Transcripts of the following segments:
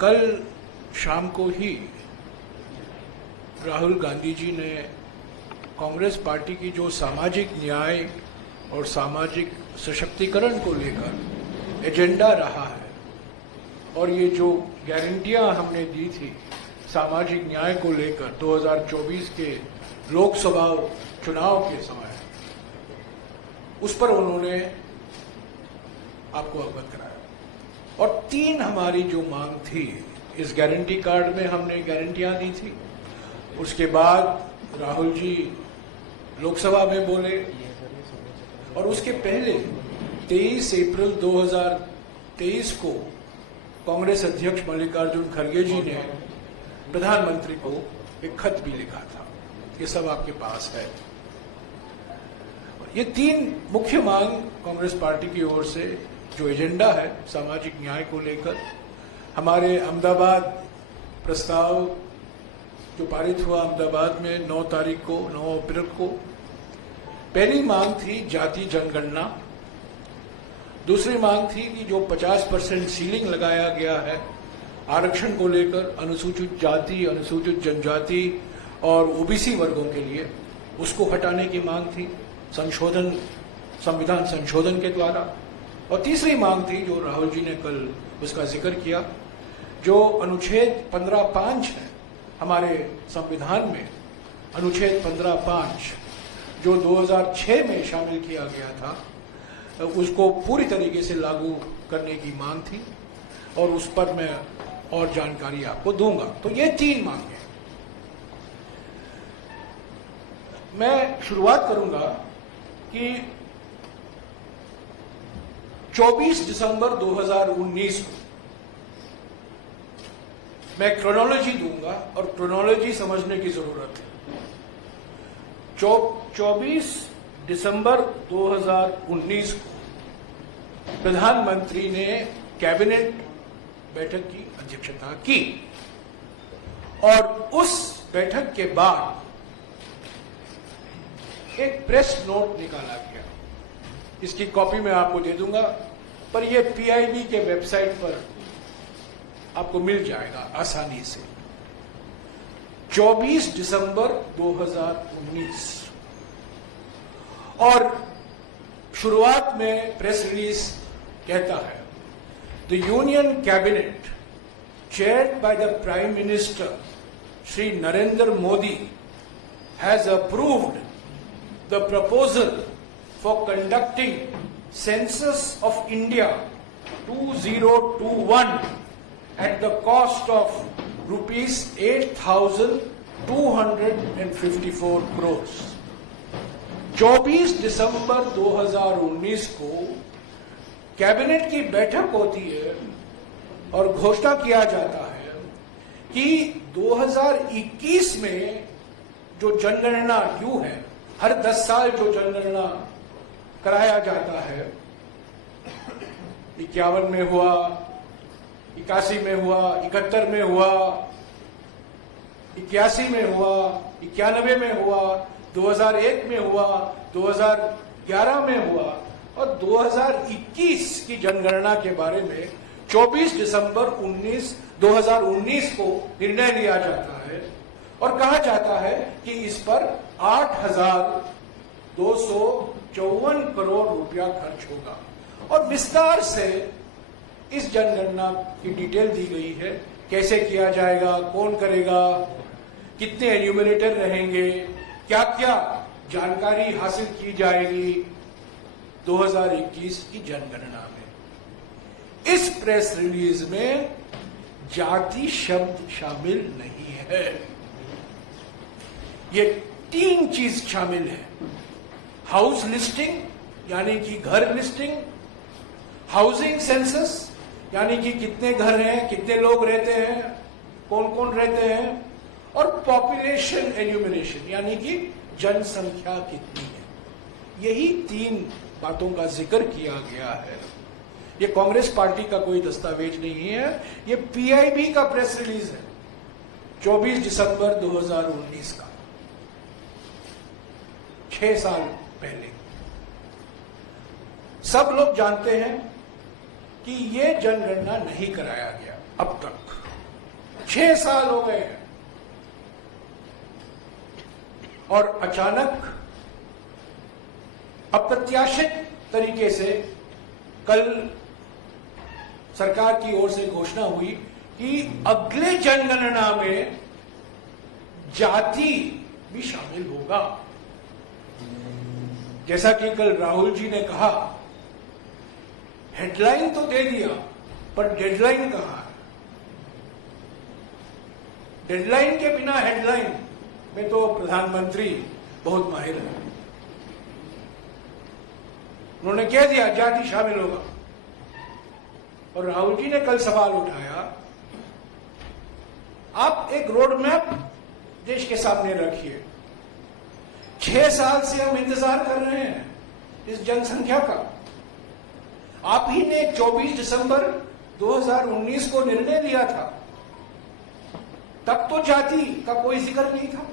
कल शाम को ही राहुल गांधी जी ने कांग्रेस पार्टी की जो सामाजिक न्याय और सामाजिक सशक्तिकरण को लेकर एजेंडा रहा है और ये जो गारंटियां हमने दी थी सामाजिक न्याय को लेकर 2024 के लोकसभा चुनाव के समय, उस पर उन्होंने आपको अवगत कराया। और 3 हमारी जो मांग थी इस गारंटी कार्ड में हमने गारंटियां दी थी। उसके बाद राहुल जी लोकसभा में बोले और उसके पहले 23 अप्रैल 2023 को कांग्रेस अध्यक्ष मल्लिकार्जुन खड़गे जी ने प्रधानमंत्री को एक खत भी लिखा था। ये सब आपके पास है। ये 3 मुख्य मांग कांग्रेस पार्टी की ओर से जो एजेंडा है सामाजिक न्याय को लेकर, हमारे अहमदाबाद प्रस्ताव जो पारित हुआ अहमदाबाद में 9 अप्रैल को, पहली मांग थी जाति जनगणना। दूसरी मांग थी कि जो 50% सीलिंग लगाया गया है आरक्षण को लेकर अनुसूचित जाति, अनुसूचित जनजाति और ओबीसी वर्गों के लिए, उसको हटाने की मांग थी संविधान संशोधन के द्वारा। और तीसरी मांग थी जो राहुल जी ने कल उसका जिक्र किया, जो अनुच्छेद 15(5) है हमारे संविधान में, अनुच्छेद 15(5) जो 2006 में शामिल किया गया था, उसको पूरी तरीके से लागू करने की मांग थी और उस पर मैं और जानकारी आपको दूंगा। तो ये 3 मांगे। मैं शुरुआत करूंगा कि 24 दिसंबर 2019 को मैं क्रोनोलॉजी दूंगा और क्रोनोलॉजी समझने की जरूरत है। 24 दिसंबर 2019 को प्रधानमंत्री ने कैबिनेट बैठक की अध्यक्षता की और उस बैठक के बाद एक प्रेस नोट निकाला गया। इसकी कॉपी मैं आपको दे दूंगा, पर यह पीआईबी के वेबसाइट पर आपको मिल जाएगा आसानी से। 24 दिसंबर 2019 और शुरुआत में प्रेस रिलीज कहता है, the union cabinet chaired by the prime minister Shri Narendra Modi has approved the proposal for conducting census of India 2021 at the cost of rupees 8,254 crores। 24 दिसंबर 2019 को कैबिनेट की बैठक होती है और घोषणा किया जाता है कि 2021 में जो जनगणना ड्यू है, हर 10 साल जो जनगणना कराया जाता है, 51 में हुआ, 81 में हुआ, 71 में हुआ, 81 में हुआ, 91 में हुआ, 2001 में हुआ, 2011 में हुआ और 2021 की जनगणना के बारे में 24 दिसंबर 2019 को निर्णय लिया जाता है और कहा जाता है कि इस पर 8,254 करोड़ रुपया खर्च होगा। और विस्तार से इस जनगणना की डिटेल दी गई है, कैसे किया जाएगा, कौन करेगा, कितने एन्यूमरेटर रहेंगे, क्या क्या जानकारी हासिल की जाएगी 2021 की जनगणना में। इस प्रेस रिलीज में जाति शब्द शामिल नहीं है। ये 3 चीज शामिल है, हाउस लिस्टिंग यानी कि घर लिस्टिंग, हाउसिंग सेंसस यानी कि कितने घर हैं, कितने लोग रहते हैं, कौन कौन रहते हैं, और पॉपुलेशन एन्यूमरेशन यानी कि जनसंख्या कितनी है। यही 3 बातों का जिक्र किया गया है। ये कांग्रेस पार्टी का कोई दस्तावेज नहीं है, ये पीआईबी का प्रेस रिलीज है 24 दिसंबर 2019 का, 6 साल पहले। सब लोग जानते हैं कि ये जनगणना नहीं कराया गया अब तक। 6 साल हो गए हैं और अचानक अप्रत्याशित तरीके से कल सरकार की ओर से घोषणा हुई कि अगले जनगणना में जाति भी शामिल होगा। जैसा कि कल राहुल जी ने कहा, हेडलाइन तो दे दिया पर डेडलाइन कहां है? डेडलाइन के बिना हेडलाइन में तो प्रधानमंत्री बहुत माहिर है। उन्होंने कह दिया जाति शामिल होगा और राहुल जी ने कल सवाल उठाया, आप एक रोड मैप देश के सामने रखिए। 6 साल से हम इंतजार कर रहे हैं इस जनसंख्या का। आप ही ने 24 दिसंबर 2019 को निर्णय लिया था, तब तो जाति का कोई जिक्र नहीं था।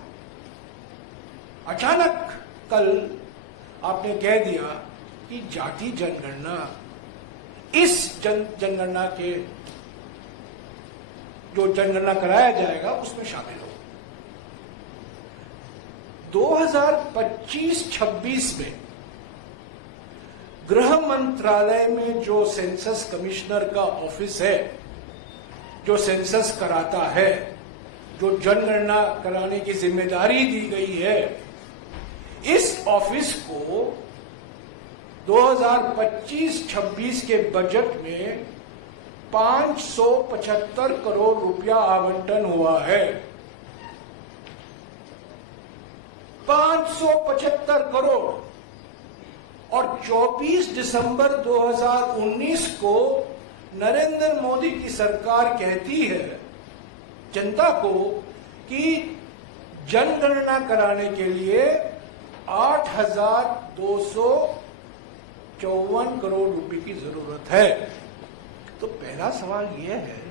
अचानक कल आपने कह दिया कि जाति जनगणना इस जनगणना के जो जनगणना कराया जाएगा उसमें शामिल हो। 2025-26 में गृह मंत्रालय में जो सेंसस कमिश्नर का ऑफिस है, जो सेंसस कराता है, जो जनगणना कराने की जिम्मेदारी दी गई है, इस ऑफिस को 2025-26 के बजट में 575 करोड़ रुपया आवंटन हुआ है। 575 करोड़। और 24 दिसंबर 2019 को नरेंद्र मोदी की सरकार कहती है जनता को कि जनगणना कराने के लिए 8,254 करोड़ रुपए की जरूरत है। तो पहला सवाल यह है,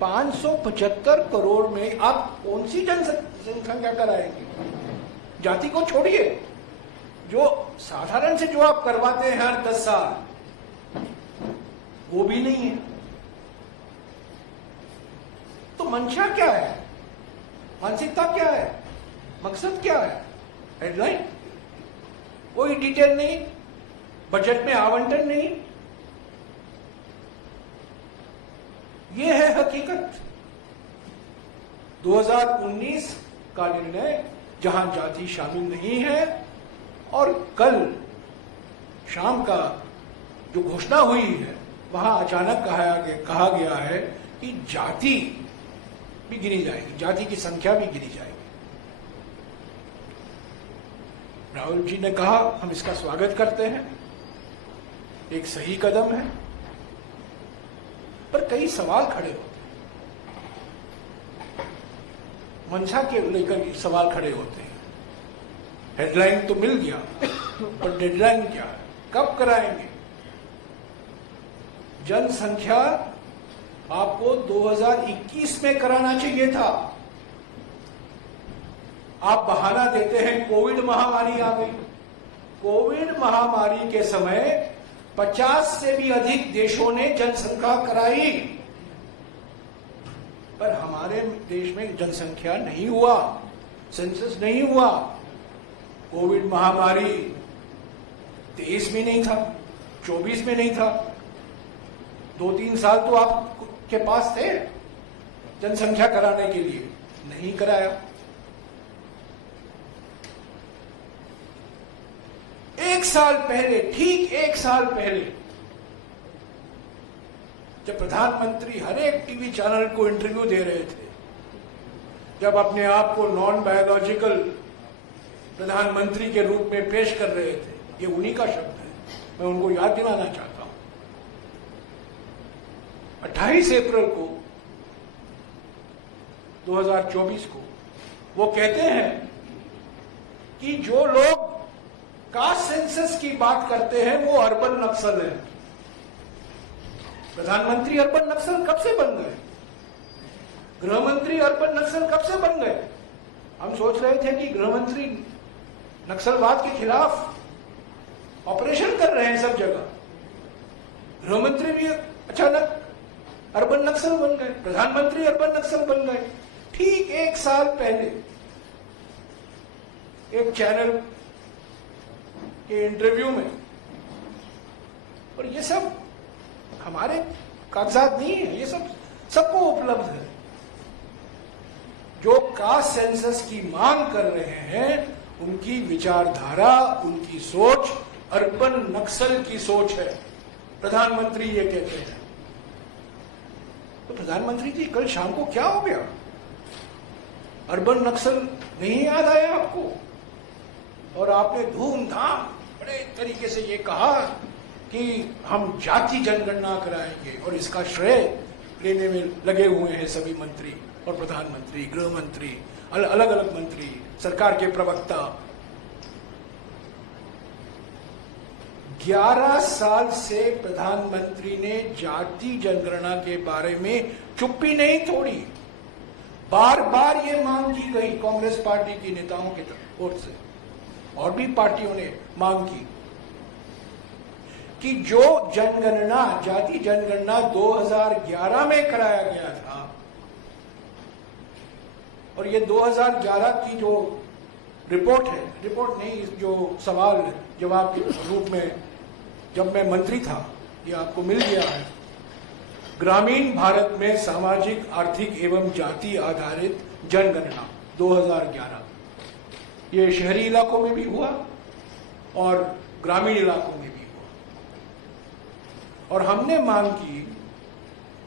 575 करोड़ में आप कौन सी जनसंख्या कराएंगे? जाति को छोड़िए, जो साधारण से जो आप करवाते हैं हर 10 साल, वो भी नहीं है। तो मंशा क्या है? मानसिकता क्या है? मकसद क्या है? हेडलाइन कोई डिटेल नहीं, बजट में आवंटन नहीं। ये है हकीकत। 2019 का निर्णय जहां जाति शामिल नहीं है, और कल शाम का जो घोषणा हुई है वहां अचानक कहा गया है कि जाति भी गिनी जाएगी, जाति की संख्या भी गिनी जाएगी। राहुल जी ने कहा हम इसका स्वागत करते हैं, एक सही कदम है, पर कई सवाल खड़े होते हैं। मंशा के लेकर सवाल खड़े होते हैं। हेडलाइन तो मिल गया, पर डेडलाइन क्या है? कब कराएंगे? जनसंख्या आपको 2021 में कराना चाहिए था। आप बहाना देते हैं कोविड महामारी आ गई। कोविड महामारी के समय 50 से भी अधिक देशों ने जनसंख्या कराई, पर हमारे देश में जनसंख्या नहीं हुआ, सेंसस नहीं हुआ। कोविड महामारी 23 में नहीं था, 24 में नहीं था। 2-3 साल तो आपके पास थे जनसंख्या कराने के लिए, नहीं कराया। एक साल पहले, ठीक 1 साल पहले, जब प्रधानमंत्री हर एक टीवी चैनल को इंटरव्यू दे रहे थे, जब अपने आप को नॉन बायोलॉजिकल प्रधानमंत्री के रूप में पेश कर रहे थे, ये उन्हीं का शब्द है, मैं उनको याद दिलाना चाहता हूं। 28 अप्रैल को 2024 को वो कहते हैं कि जो लोग कास्ट सेंसस की बात करते हैं वो अर्बन नक्सल है। प्रधानमंत्री अर्बन नक्सल कब से बन गए? गृहमंत्री अर्बन नक्सल कब से बन गए? हम सोच रहे थे कि गृहमंत्री नक्सलवाद के खिलाफ ऑपरेशन कर रहे हैं सब जगह। गृहमंत्री भी अचानक अर्बन नक्सल बन गए, प्रधानमंत्री अर्बन नक्सल बन गए। ठीक 1 साल पहले एक चैनल के इंटरव्यू में, और ये सब हमारे कागजात नहीं है, ये सब सबको उपलब्ध है, जो कास्ट सेंसस की मांग कर रहे हैं उनकी विचारधारा, उनकी सोच अर्बन नक्सल की सोच है। प्रधानमंत्री ये कहते हैं। तो प्रधानमंत्री जी कल शाम को क्या हो गया? अर्बन नक्सल नहीं याद आया आपको? और आपने धूमधाम बड़े तरीके से ये कहा कि हम जाति जनगणना कराएंगे, और इसका श्रेय लेने में लगे हुए हैं सभी मंत्री और प्रधानमंत्री, गृह मंत्री, अलग अलग मंत्री, सरकार के प्रवक्ता। 11 साल से प्रधानमंत्री ने जाति जनगणना के बारे में चुप्पी नहीं तोड़ी। बार बार ये मांग की गई कांग्रेस पार्टी की नेताओं की ओर से, और भी पार्टियों ने मांग की कि जो जनगणना, जाति जनगणना 2011 में कराया गया था, और ये 2011 की जो रिपोर्ट है, रिपोर्ट नहीं, जो सवाल जवाब के रूप में जब मैं मंत्री था, ये आपको मिल गया है। ग्रामीण भारत में सामाजिक, आर्थिक एवं जाति आधारित जनगणना 2011, ये शहरी इलाकों में भी हुआ और ग्रामीण इलाकों में भी हुआ। और हमने मांग की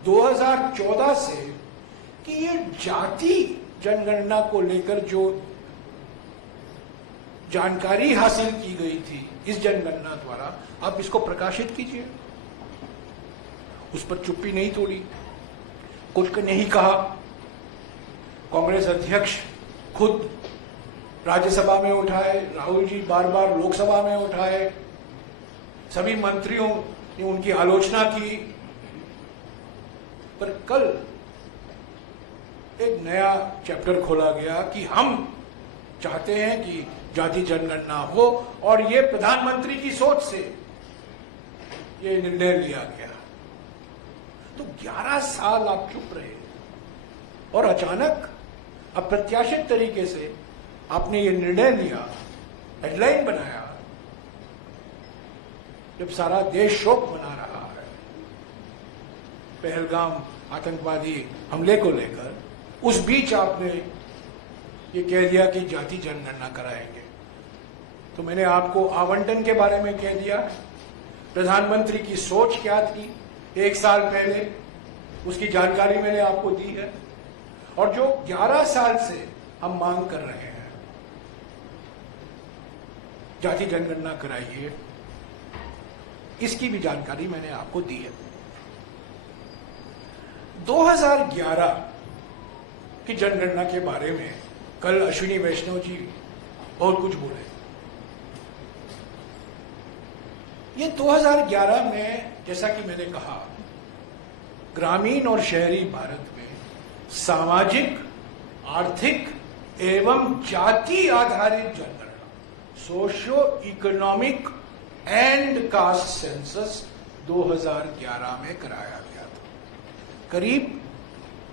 2014 से कि ये जाति जनगणना को लेकर जो जानकारी हासिल की गई थी इस जनगणना द्वारा, आप इसको प्रकाशित कीजिए। उस पर चुप्पी नहीं तोड़ी, कुछ नहीं कहा। कांग्रेस अध्यक्ष खुद राज्यसभा में उठाए, राहुल जी बार बार लोकसभा में उठाए, सभी मंत्रियों ने उनकी आलोचना की। पर कल एक नया चैप्टर खोला गया कि हम चाहते हैं कि जाति जनगणना हो, और ये प्रधानमंत्री की सोच से ये निर्णय लिया गया। तो 11 साल आप चुप रहे, और अचानक अप्रत्याशित तरीके से आपने ये निर्णय लिया, हेडलाइन बनाया, जब सारा देश शोक मना रहा है पहलगाम आतंकवादी हमले को लेकर। उस बीच आपने ये कह दिया कि जाति जनगणना कराएंगे। तो मैंने आपको आवंटन के बारे में कह दिया, प्रधानमंत्री की सोच क्या थी 1 साल पहले, उसकी जानकारी मैंने आपको दी है। और जो 11 साल से हम मांग कर रहे हैं, जाति जनगणना कराइए, इसकी भी जानकारी मैंने आपको दी है। 2011 की जनगणना के बारे में कल अश्विनी वैष्णव जी बहुत कुछ बोले। ये 2011 में, जैसा कि मैंने कहा, ग्रामीण और शहरी भारत में सामाजिक, आर्थिक एवं जाति आधारित जनगणना, socio economic and caste census 2011 में कराया गया था। करीब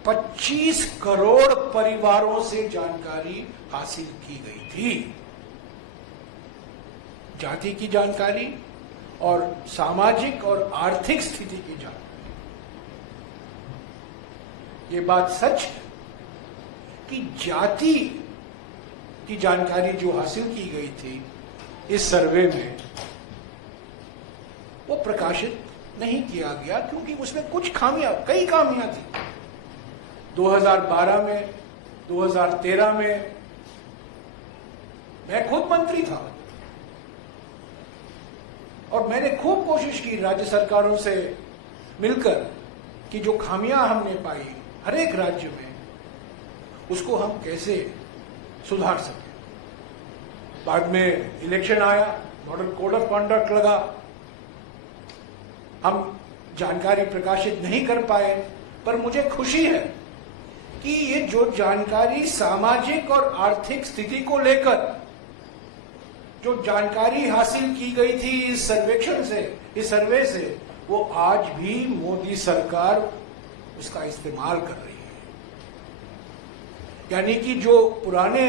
25 करोड़ परिवारों से जानकारी हासिल की गई थी, जाति की जानकारी और सामाजिक और आर्थिक स्थिति की जानकारी। ये बात सच है कि जाति की जानकारी जो हासिल की गई थी इस सर्वे में, वो प्रकाशित नहीं किया गया, क्योंकि उसमें कुछ खामियां, कई खामियां थी। 2012 में, 2013 में मैं खुद मंत्री था, और मैंने खूब कोशिश की राज्य सरकारों से मिलकर कि जो खामियां हमने पाई हर एक राज्य में, उसको हम कैसे सुधार सकें। बाद में इलेक्शन आया, मॉडल कोड ऑफ कॉन्डक्ट लगा, हम जानकारी प्रकाशित नहीं कर पाए। पर मुझे खुशी है कि ये जो जानकारी सामाजिक और आर्थिक स्थिति को लेकर जो जानकारी हासिल की गई थी इस सर्वेक्षण से, इस सर्वे से, वो आज भी मोदी सरकार उसका इस्तेमाल कर रही है। यानी कि जो पुराने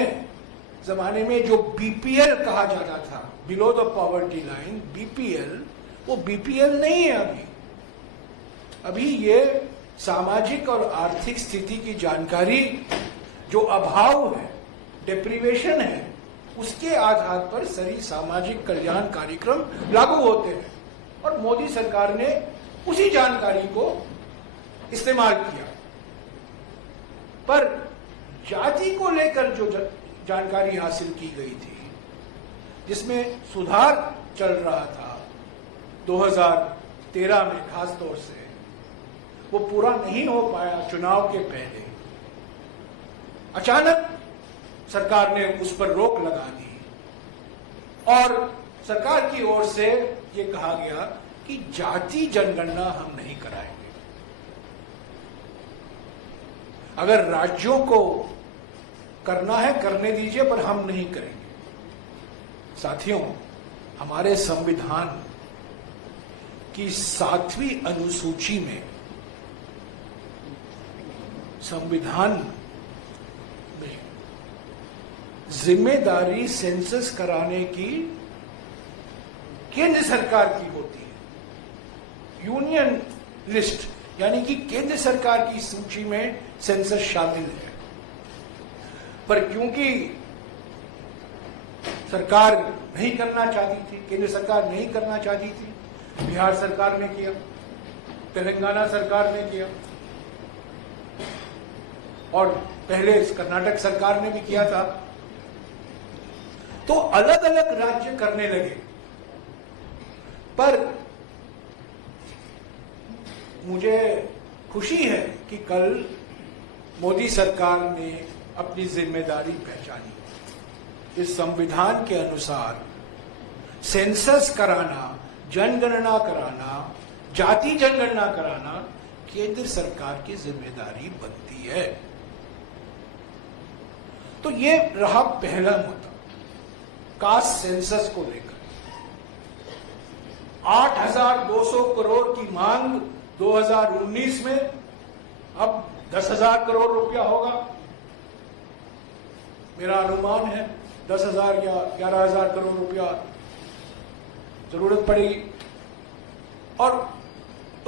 जमाने में जो बीपीएल कहा जाता था, below the poverty line, BPL, वो बीपीएल नहीं है अभी ये सामाजिक और आर्थिक स्थिति की जानकारी, जो अभाव है, डेप्रीवेशन है, उसके आधार पर सभी सामाजिक कल्याण कार्यक्रम लागू होते हैं। और मोदी सरकार ने उसी जानकारी को इस्तेमाल किया। पर जाति को लेकर जो जानकारी हासिल की गई थी, जिसमें सुधार चल रहा था 2013 में खास तौर से, वो पूरा नहीं हो पाया चुनाव के पहले। अचानक सरकार ने उस पर रोक लगा दी और सरकार की ओर से ये कहा गया कि जाति जनगणना हम नहीं कराएंगे। अगर राज्यों को करना है करने दीजिए, पर हम नहीं करेंगे। साथियों, हमारे संविधान की 7वीं अनुसूची में, संविधान में जिम्मेदारी सेंसस कराने की केंद्र सरकार की होती है। यूनियन लिस्ट यानी कि केंद्र सरकार की सूची में सेंसस शामिल है। पर क्योंकि सरकार नहीं करना चाहती थी, केंद्र सरकार नहीं करना चाहती थी, बिहार सरकार ने किया, तेलंगाना सरकार ने किया और पहले कर्नाटक सरकार ने भी किया था, तो अलग अलग राज्य करने लगे। पर मुझे खुशी है कि कल मोदी सरकार ने अपनी जिम्मेदारी पहचानी। इस संविधान के अनुसार सेंसस कराना, जनगणना कराना, जाति जनगणना कराना केंद्र सरकार की जिम्मेदारी बनती है। तो ये रहा पहला मुद्दा, कास्ट सेंसस को लेकर। 8,200 करोड़ की मांग 2019 में, अब 10,000 करोड़ रुपया होगा। मेरा अनुमान है 10,000 या 11,000 करोड़ रुपया जरूरत पड़ेगी। और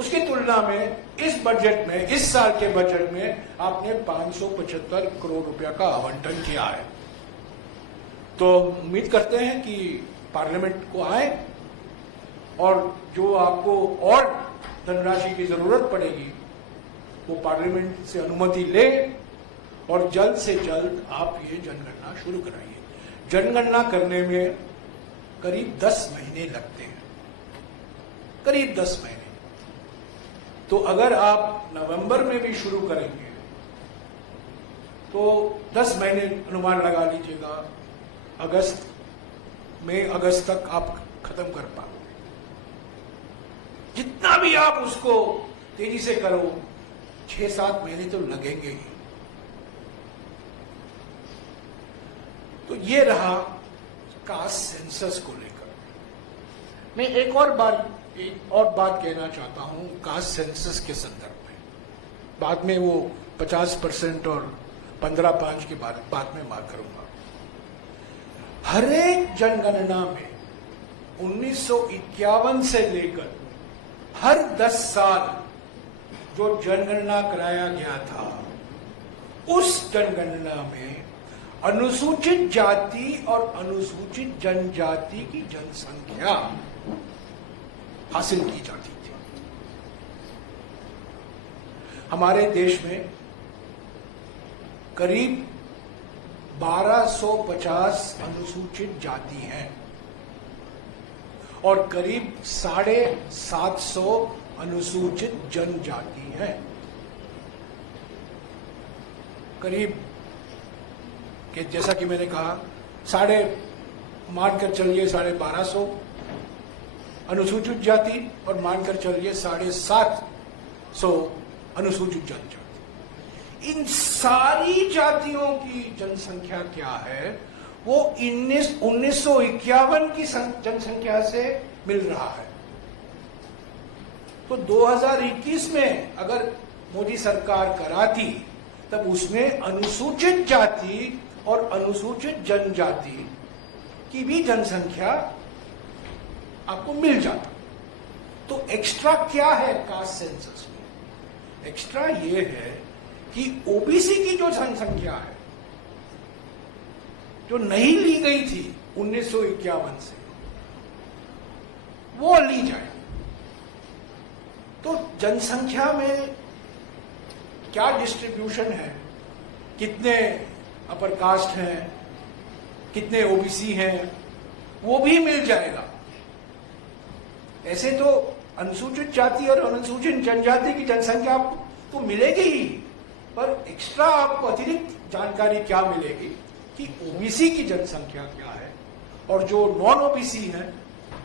उसकी तुलना में इस बजट में, इस साल के बजट में आपने 575 करोड़ रुपया का आवंटन किया है। तो उम्मीद करते हैं कि पार्लियामेंट को आए और जो आपको और धनराशि की जरूरत पड़ेगी वो पार्लियामेंट से अनुमति ले और जल्द से जल्द आप ये जनगणना शुरू कराइए। जनगणना करने में करीब 10 महीने लगते हैं, करीब 10 महीने। तो अगर आप नवंबर में भी शुरू करेंगे तो 10 महीने अनुमान लगा लीजिएगा, अगस्त तक आप खत्म कर पाओगे। जितना भी आप उसको तेजी से करो, 6-7 महीने तो लगेंगे ही। तो ये रहा कास्ट सेंसस को लेकर। मैं एक और बात कहना चाहता हूं कास्ट सेंसस के संदर्भ में। बाद में वो 50% और 15.5 की बात में बात करूंगा। हर एक जनगणना में 1951 से लेकर हर 10 साल जो जनगणना कराया गया था, उस जनगणना में अनुसूचित जाति और अनुसूचित जनजाति की जनसंख्या हासिल की जाती थी। हमारे देश में करीब 1250 अनुसूचित जाति हैं और करीब 750 अनुसूचित जनजाति हैं। करीब कि जैसा कि मैंने कहा, मानकर चलिए 1250 अनुसूचित जाति और मानकर चलिए 750 अनुसूचित जनजाति। इन सारी जातियों की जनसंख्या क्या है, वो 1951 की जनसंख्या से मिल रहा है। तो 2021 में अगर मोदी सरकार कराती तब उसमें अनुसूचित जाति और अनुसूचित जनजाति की भी जनसंख्या आपको मिल जाता। तो एक्स्ट्रा क्या है कास्ट सेंसस में? एक्स्ट्रा ये है कि ओबीसी की जो जनसंख्या है, जो नहीं ली गई थी 1951 से, वो ली जाए। तो जनसंख्या में क्या डिस्ट्रीब्यूशन है, कितने अपर कास्ट हैं, कितने ओबीसी हैं, वो भी मिल जाएगा। ऐसे तो अनुसूचित जाति और अनुसूचित जनजाति की जनसंख्या तो मिलेगी ही, पर एक्स्ट्रा आपको अतिरिक्त जानकारी क्या मिलेगी कि ओबीसी की जनसंख्या क्या है और जो नॉन ओबीसी है,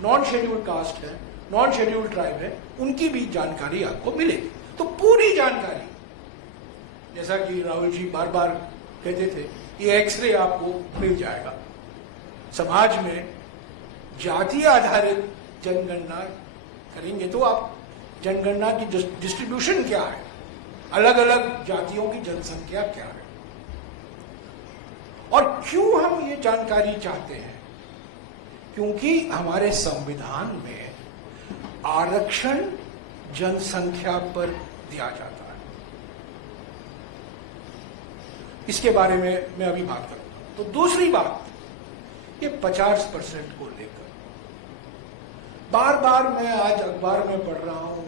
नॉन शेड्यूल्ड कास्ट है, नॉन शेड्यूल्ड ट्राइब है, उनकी भी जानकारी आपको मिलेगी। तो पूरी जानकारी, जैसा कि राहुल जी बार बार कहते थे, ये एक्सरे आपको मिल जाएगा। समाज में जाति आधारित जनगणना करेंगे तो आप जनगणना की डिस्ट्रीब्यूशन क्या है, अलग अलग जातियों की जनसंख्या क्या है, और क्यों हम ये जानकारी चाहते हैं? क्योंकि हमारे संविधान में आरक्षण जनसंख्या पर दिया जाता है। इसके बारे में मैं अभी बात करूंगा। तो दूसरी बात, ये 50% को लेकर बार बार मैं आज अखबार में पढ़ रहा हूं,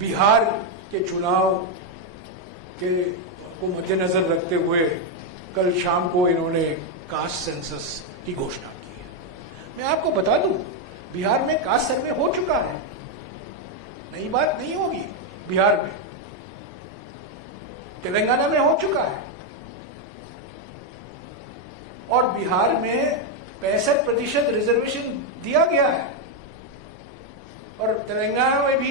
बिहार के चुनाव के को मद्देनजर रखते हुए कल शाम को इन्होंने कास्ट सेंसस की घोषणा की है। मैं आपको बता दूं, बिहार में कास्ट सर्वे हो चुका है, नई बात नहीं होगी। बिहार में, तेलंगाना में हो चुका है, और बिहार में 65% रिजर्वेशन दिया गया है, और तेलंगाना में भी